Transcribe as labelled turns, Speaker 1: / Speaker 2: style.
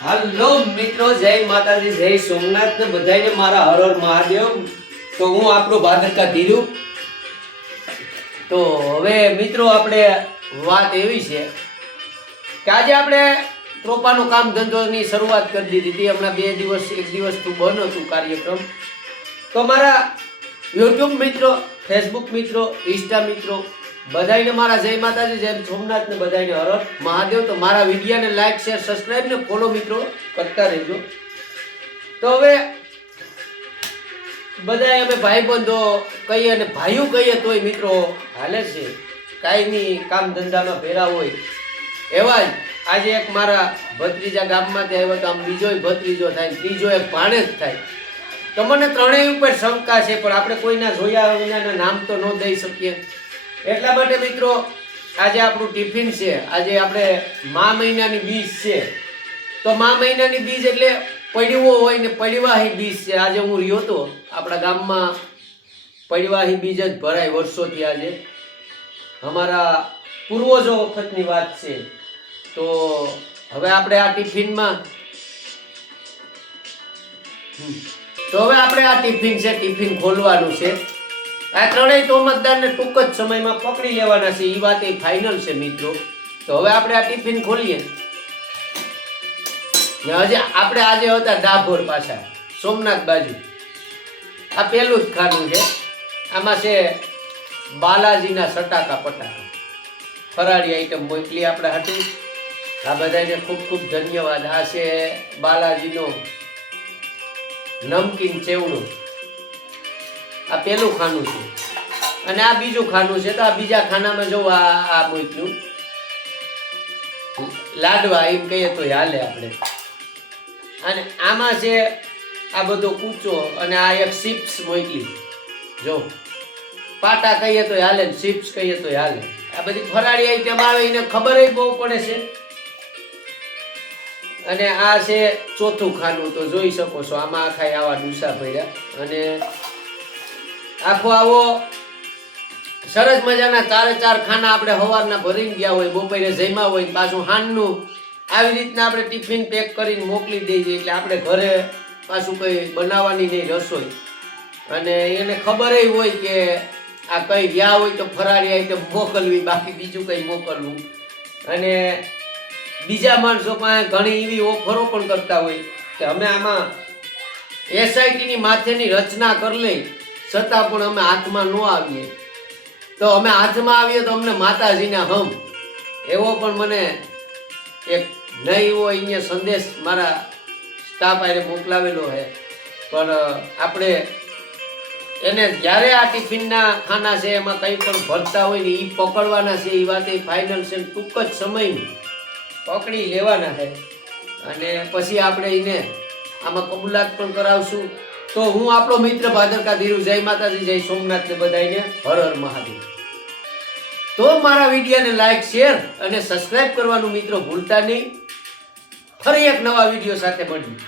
Speaker 1: હાલો મિત્રો, જય માતાજી, જય સોમનાથ ને બધાને મારા હર હર મહાદેવ. તો હું આપણો ભાદરકા ધીરુ. તો હવે મિત્રો, આપણે વાત એવી છે કે આજે આપણે ત્રોપાનું કામ ધંધોની શરૂઆત કરી દીધી હતી. હમણાં બે દિવસ, એક દિવસ તું બંધ હતું કાર્યક્રમ. તો મારા યુટ્યુબ મિત્રો ફેસબુક મિત્રો ઇન્સ્ટા મિત્રો બધાને મારા જય માતાજી, જય સોમનાથ ને બધાને હર મહાદેવ, તો મારા વિડીયોને લાઈક શેર સબસ્ક્રાઈબ ને ફોલો મિત્રો, કરતા રહેજો. તો હવે બધા અમે ભાઈબંધો કહીએ અને ભાઈઓ કહીએ તોય મિત્રો હાલે છે. કાયમી કામ ધંધામાં ભેરા હોય. એવા જ આજે એક મારા ભત્રીજા ગામમાંથી આવ્યો તો આમ બીજો ભત્રીજો થાય, ત્રીજો એક જ થાય. તમને મને ત્રણેય ઉપર શંકા છે, પણ આપણે કોઈના જોયા વિનાના નામ તો ન દઈ શકીએ. એટલા માટે મિત્રો, આજે આપણું ટિફિન છે. આજે આપણે મા મહિનાની બીજ છે. તો મા મહિનાની બીજ એટલે પડવો હોય ને પડવાહી બીજ છે. આજે હું રહ્યો તો આપણા ગામમાં પડવાહી બીજ જ ભરાય વર્ષોથી આજે. અમારા પૂર્વજો વખતની વાત છે. તો હવે આપણે આ ટિફિનમાં. તો હવે આપણે આ ટિફિન છે, ટિફિન ખોલવાનું છે. આ ત્રણેય તોમતદારને ટૂંક જ સમયમાં પકડી લેવાના છે. એ વાત એ ફાઇનલ છે મિત્રો. તો હવે આપણે આ ટિફિન ખોલીએ. ને હજી આપણે આજે હતા ડાભોર પાછા, સોમનાથ બાજુ. આ પેલું જ ખાનું છે. આમાં છે બાલાજીના સટાકા પટાકા. ફરાળી આઈટમ મોકલી આપણે હતી આ બધાને ખૂબ ખૂબ ધન્યવાદ. આ છે બાલાજીનો નમકીન ચેવડો. આ પેલું ખાનું છે. અને આ બીજું ખાનું છે. તો આ બીજા ખાનામાં જો આ આ મોકલ્યું લાડવા એમ કહીએ તો હાલે આપણે. અને આમાં છે આ બધો કૂચો અને આ એક સિપ્સ મોકલી જો. પાટા કહીએ તો હાલે ને ચિપ્સ કહીએ તો હાલે. આ બધી ફરાળી આઈટમ આવે એને ખબર બહુ પડે છે. અને આ છે ચોથું ખાનું. તો જોઈ શકો છો. આમાં આખા આવા ડૂસા ભર્યા અને આખો આવો. સરસ મજાના ચારે ચાર ખાના આપણે સવારના ભરીને ગયા હોય, બપોરે જમ્યા હોય પાછું હાનનું આવી રીતના આપણે ટિફિન પેક કરીને મોકલી દઈએ એટલે આપણે ઘરે પાછું કંઈ બનાવવાની નહીં રસોઈ. અને એને ખબર હોય કે આ કંઈ ગયા હોય તો ફરાળી આઈટમ મોકલવી, બાકી બીજું કંઈ મોકલવું. અને બીજા માણસો પાસે ઘણી એવી ઓફરો પણ કરતા હોય કે અમે આમાં એસઆઈટીની માથેની રચના કરી લઈ છતાં પણ અમે હાથમાં ન આવીએ. તો અમે હાથમાં આવીએ તો અમને માતાજીના હમ. એવો પણ મને એક નહીં એવો અહીંયા સંદેશ મારા સ્ટાફ આરે મોકલાવેલો છે. પણ આપણે એને જ્યારે આ ટિફિનના ખાના છે એમાં કંઈ પણ ભરતા હોય ને એ પકડવાના છે એ વાત એ ફાઇનલ છે ટૂંક જ સમયમાં પકડી લેવાના છે. અને પછી આપણે એને આમાં કબૂલાત પણ કરાવશું. તો હું આપણો મિત્ર ભાદરકા ધીરુ, જય માતાજી, જય સોમનાથ ને બધાને હર હર મહાદેવ. તો મારા વિડીયોને લાઈક શેર અને સબસ્ક્રાઇબ કરવાનું મિત્રો ભૂલતા નહીં. ફરી એક નવા વીડિયો સાથે મળીએ.